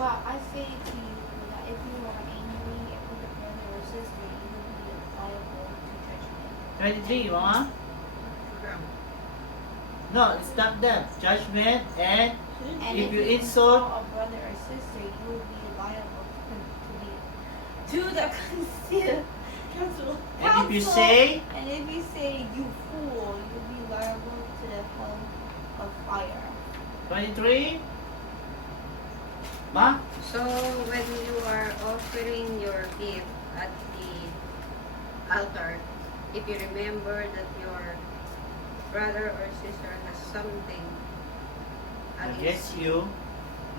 But I say to you that if you are angry with a brother or sister, you will be liable to judgment. 23, mga? No, it's not that. Judgment and And if you insult insult, a brother or sister, you will be liable to the council. and if you say, And if you say you fool, you'll be liable to the hell of fire. 23, ma? So when you are offering your gift at the altar, if you remember that your brother or sister has something Against you,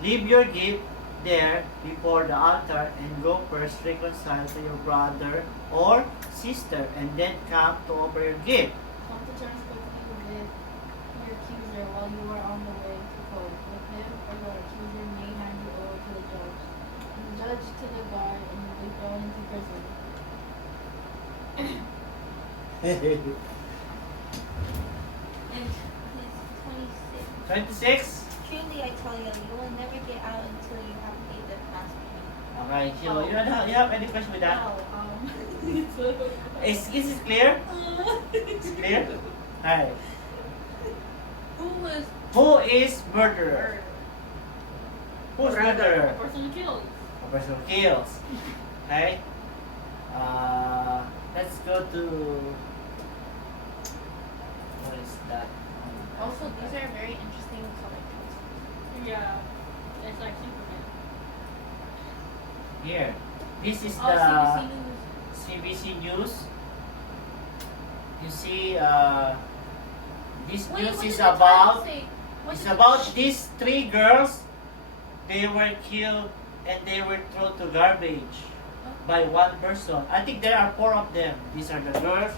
leave your gift there before the altar and go first reconcile to your brother or sister and then come to offer your gift. Come to terms quickly with your accuser while you are on the way to court. With him or your accuser may hand you over to the judge, and the judge to the guard, and you will be thrown into prison. And it's 26. 26. Truly I tell you, you will never get out until you have paid the past payment. Okay, so you have any question with that? No, Is this clear? It's clear? Hi. Who is murderer? Who's Brother. murderer? the person who killed. A person who kills. Okay? Let's go to... What is that? Also, these are very interesting collections. Yeah, it's like Superman. Here. This is Oh, the CBC News. CBC News. You see, this Wait, news what is did the about... title say? What It's did about these 3 girls. They were killed and they were thrown to garbage by one person. I think there are 4 of them. These are the girls.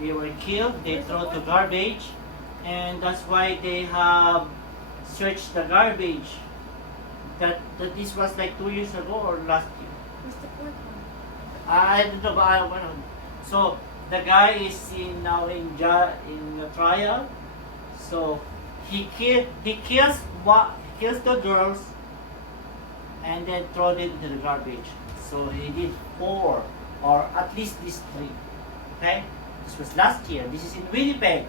They were killed. They Where's the thrown to fourth? garbage, and that's why they have searched the garbage. That this was like 2 years ago or last year. What's the fourth one? I don't know, but I don't know. So the guy is now in the trial. So he kills the girls and then throw it into the garbage. So he did 4, or at least these 3. Okay, this was last year. This is in Winnipeg.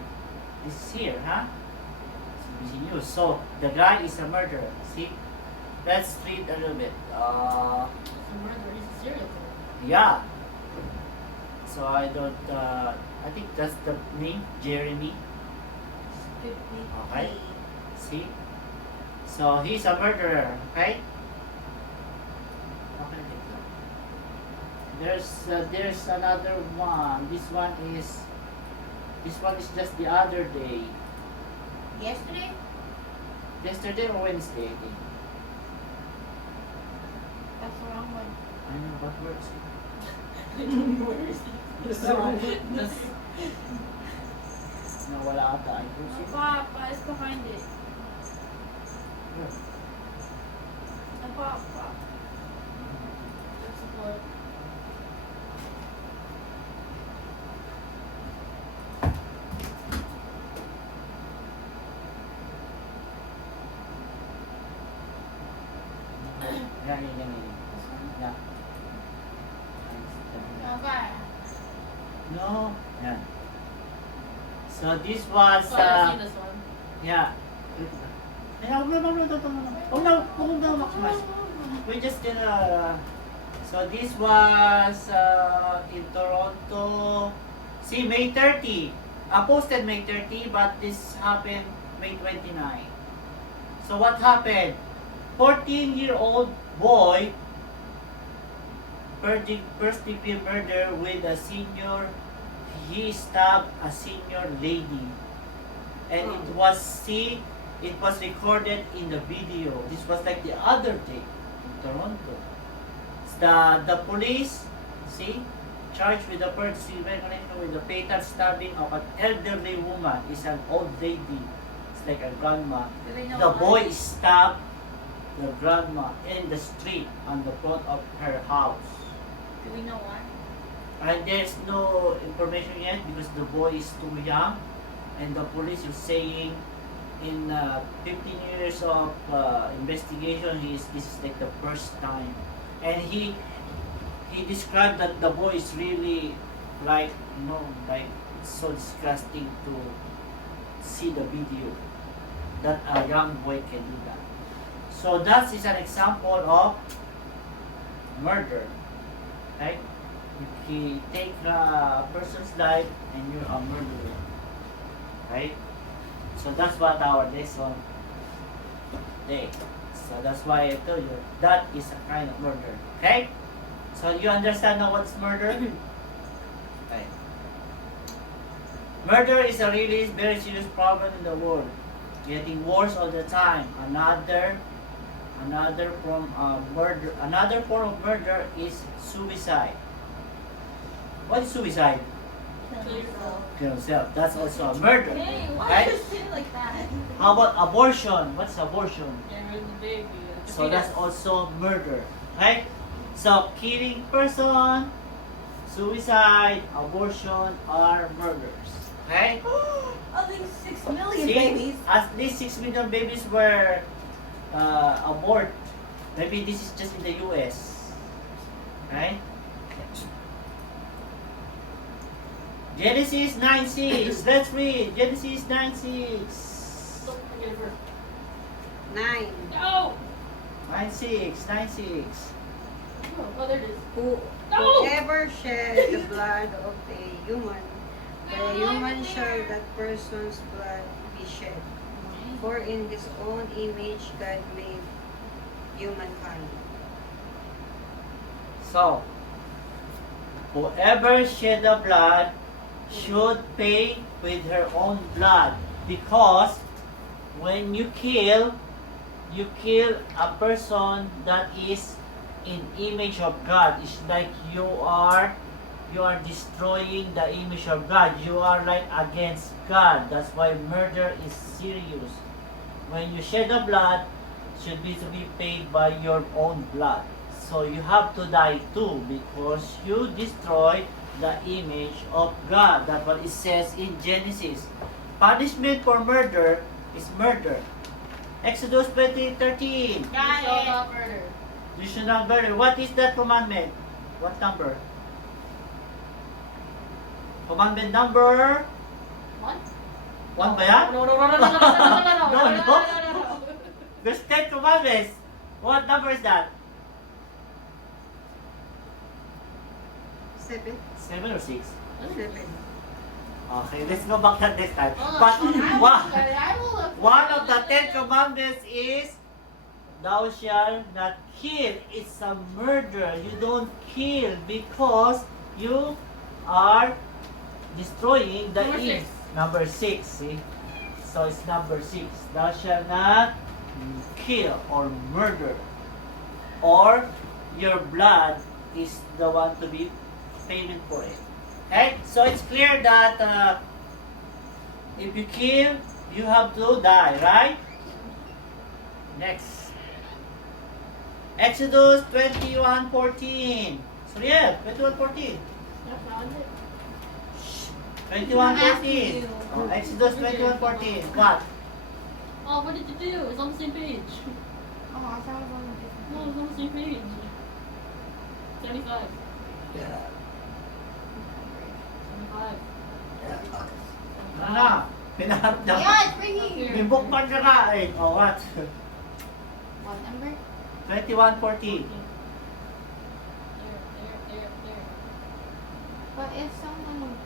This is here, huh? CBC News. So the guy is a murderer. See, let's read a little bit. It's a murderer. He's a serial killer. Yeah. So I don't. I think that's the name, Jeremy. Okay. See. So he's a murderer. Okay. Okay. There's another one. This one is just the other day. Yesterday? Yesterday or Wednesday, I think. That's the wrong one. I know what works. Nawala ata. I don't see. Papa, it's behind it. Yeah. Papa. There's a board. Yeah. Yeah. Okay. No. Yeah. So this was So I've seen this one. yeah. No, maximize. We just gonna. So this was in Toronto. See, May 30. I posted May 30, but this happened May 29. So what happened? 14-year-old boy first degree murder with a senior. He stabbed a senior lady, and it was recorded in the video. This was like the other day in Toronto. The police charged with the with the fatal stabbing of an elderly woman. Is an old lady. It's like a grandma. Do they know The why? boy stabbed the grandma in the street on the front of her house. Do we know why? And there's no information yet because the boy is too young, and the police is saying in 15 years of investigation, this is like the first time, and he described that the boy is really like, like it's so disgusting to see the video that a young boy can do that. So that is an example of murder, right? He take a person's life and you're a murderer, right? So that's what our lesson today. So that's why I told you that is a kind of murder, okay? So you understand now what's murder? Right. Murder is a really very serious problem in the world, getting worse all the time. Another form of murder is suicide. What is suicide? Kill yourself. Kill yourself. That's also a murder. Hey, why Right? you say it like that? How about abortion? What's abortion? Get rid of the baby. So that's also murder, right? So killing person, suicide, abortion are murders, okay? At least 6 million See, babies. at least 6 million babies were aborted. Maybe this is just in the US, right? Genesis 9:6. Let's read Genesis 9:6. Don't forget it first. 9. No! 9:6. Oh, there it is. No! Whoever shed the blood of a human, by a human shall that person's blood be shed. For in his own image God made humankind. So, whoever shed the blood should pay with her own blood, because when you kill a person that is in image of God. It's like you are destroying the image of God. You are like against God. That's why murder is serious. When you shed the blood, should be to be paid by your own blood. So you have to die too, because you destroy the image of God. That's what it says in Genesis. Punishment for murder is murder. Exodus 20:13. You shall not murder. You should not murder. What is that commandment? What number? Commandment number What? 1 ba yan? No, no, no, no, no, no, no, no, no, no, No, no, no. no, no. There's 10 commandments. What number is that? 7. 7 or 6? 7. Okay, let's go back to next time. Hold on. But I will look. one of the 10 commandments is thou shalt not kill. It's a murder. You don't kill because you are destroying the Number image. 6. Number 6, see? So it's number 6. Thou shalt not kill or murder. Or your blood is the one to be payment for it. Okay? So it's clear that if you kill, you have to die, right? Next. Exodus 21:14. So yeah, 21:14. Yep, found it. 21:14. Oh, Exodus 21:14. What? Oh, what did you do? It's on the same page. Oh, I thought it was on a different. No, it's on the same page. 75. Yeah. 75. Ano na? Pinaharap na. Yeah, it's right here. May bookmark ka ka eh. Oh, what? What number? 21:14. There. But if someone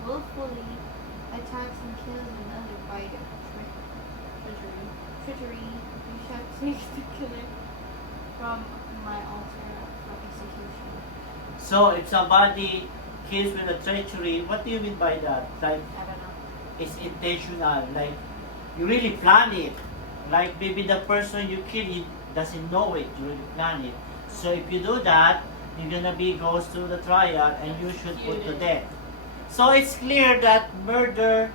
willfully attacks and kills another by treachery, you shall take the killer from my altar for execution. So if somebody kills with a treachery, what do you mean by that? Like I don't know. it's intentional, like you really plan it. Like maybe the person you kill doesn't know it, you really plan it. So if you do that, you're gonna be goes to the trial and you should put to death. So it's clear that murder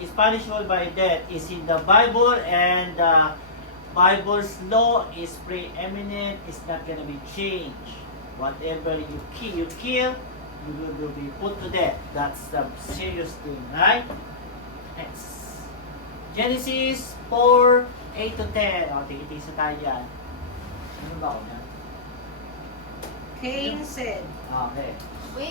is punishable by death. Is in the Bible, and the Bible's law is preeminent. It's not gonna be changed. Whatever you kill, you will be put to death. That's the serious thing, right? Next. Genesis 4, 8 to 10. O, tigitisa tayo dyan. Ano ba ako na? Cain said, Okay.